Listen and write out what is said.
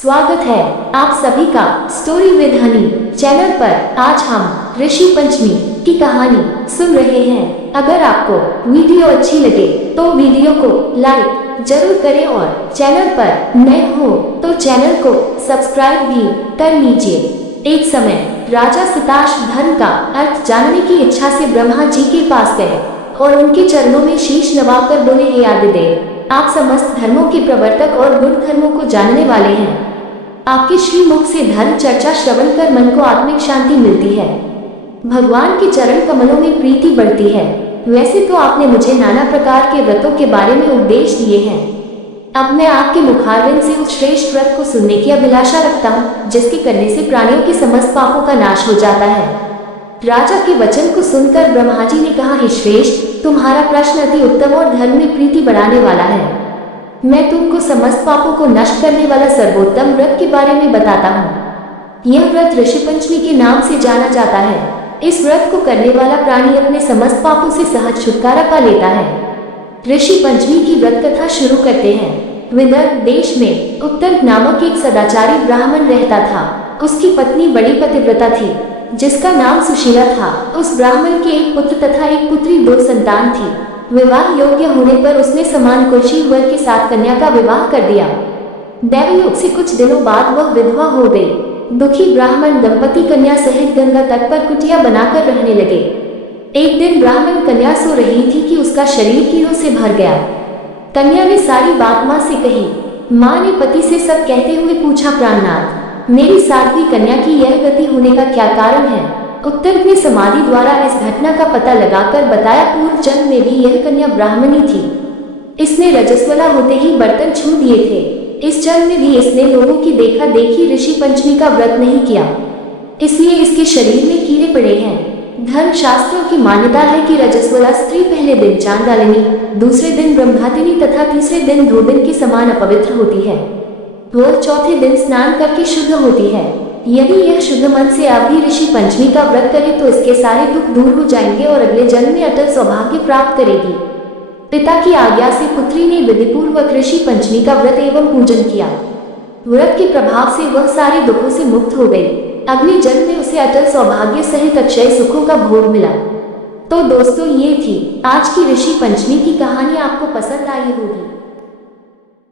स्वागत है आप सभी का स्टोरी विद हनी चैनल पर। आज हम ऋषि पंचमी की कहानी सुन रहे हैं। अगर आपको वीडियो अच्छी लगे तो वीडियो को लाइक जरूर करें और चैनल पर नए हो तो चैनल को सब्सक्राइब भी कर लीजिए। एक समय राजा सिताश धर्म का अर्थ जानने की इच्छा से ब्रह्मा जी के पास गए और उनके चरणों में शीश नवाकर बोले, हे आदिदेव, आप समस्त धर्मों के प्रवर्तक और गुण धर्मों को जानने वाले हैं। आपके श्रीमुख से धर्म चर्चा श्रवण कर मन को आत्मिक शांति मिलती है, भगवान के चरण कमलों में प्रीति बढ़ती है। वैसे तो आपने मुझे नाना प्रकार के व्रतों के बारे में उपदेश दिए हैं। अब मैं आपके मुखारविंद से उस श्रेष्ठ व्रत को सुनने की अभिलाषा रखता हूँ जिसके करने से प्राणियों के समस्त पापों का नाश हो जाता है। राजा के वचन को सुनकर ब्रह्मा जी ने कहा, हे श्रेष्ठ, तुम्हारा प्रश्न अति उत्तम और धर्म में प्रीति बढ़ाने वाला है। मैं तुमको समस्त पापों को नष्ट करने वाला सर्वोत्तम व्रत के बारे में बताता हूँ। यह व्रत ऋषि पंचमी के नाम से जाना जाता है। इस व्रत को करने वाला प्राणी अपने समस्त पापों से सहज छुटकारा पा लेता है। ऋषि पंचमी की व्रत कथा शुरू करते हैं। विदर्भ देश में उत्तर नामक एक सदाचारी ब्राह्मण रहता था। उसकी पत्नी बड़ी पतिव्रता थी जिसका नाम सुशीला था। उस ब्राह्मण के एक पुत्र तथा एक पुत्री, 2 संतान थी। विवाह योग्य होने पर उसने समान कुशी वर के साथ कन्या का विवाह कर दिया। दैवयोग से कुछ दिनों बाद वह विधवा हो गई। दुखी ब्राह्मण दंपति कन्या सहित गंगा तट पर कुटिया बनाकर रहने लगे। एक दिन ब्राह्मण कन्या सो रही थी कि उसका शरीर कीड़ों से भर गया। कन्या ने सारी बात माँ से कही। माँ ने पति से सब कहते हुए पूछा, प्राणनाथ, मेरी साध्वी कन्या की यह गति होने का क्या कारण है? उत्तर ने समाधि द्वारा इस घटना का पता लगाकर बताया, पूर्व जन्म में भी यह कन्या ब्राह्मणी थी। इसने रजस्वला होते ही बर्तन छू दिए थे। इस जन्म में भी इसने लोगों की देखा देखी ऋषि पंचमी का व्रत नहीं किया, इसलिए इसके शरीर में कीड़े पड़े हैं। धर्म शास्त्रों की मान्यता है कि रजस्वला स्त्री पहले दिन चांडालिनी, दूसरे दिन ब्रह्मादिनी तथा तीसरे दिन धोबिन के समान अपवित्र होती है। वह चौथे दिन स्नान करके शुद्ध होती है। यदि यह शुद्ध मन से आप भी ऋषि पंचमी का व्रत करे तो इसके सारे दुख दूर हो जाएंगे और अगले जन्म में अटल सौभाग्य प्राप्त करेगी। पिता की आज्ञा से पुत्री ने विधिपूर्वक ऋषि पंचमी का व्रत एवं पूजन किया। व्रत के प्रभाव से वह सारे दुखों से मुक्त हो गई। अगले जन्म में उसे अटल सौभाग्य सहित अक्षय सुखों का भोग मिला। तो दोस्तों, ये थी आज की ऋषि पंचमी की कहानी। आपको पसंद आई होगी।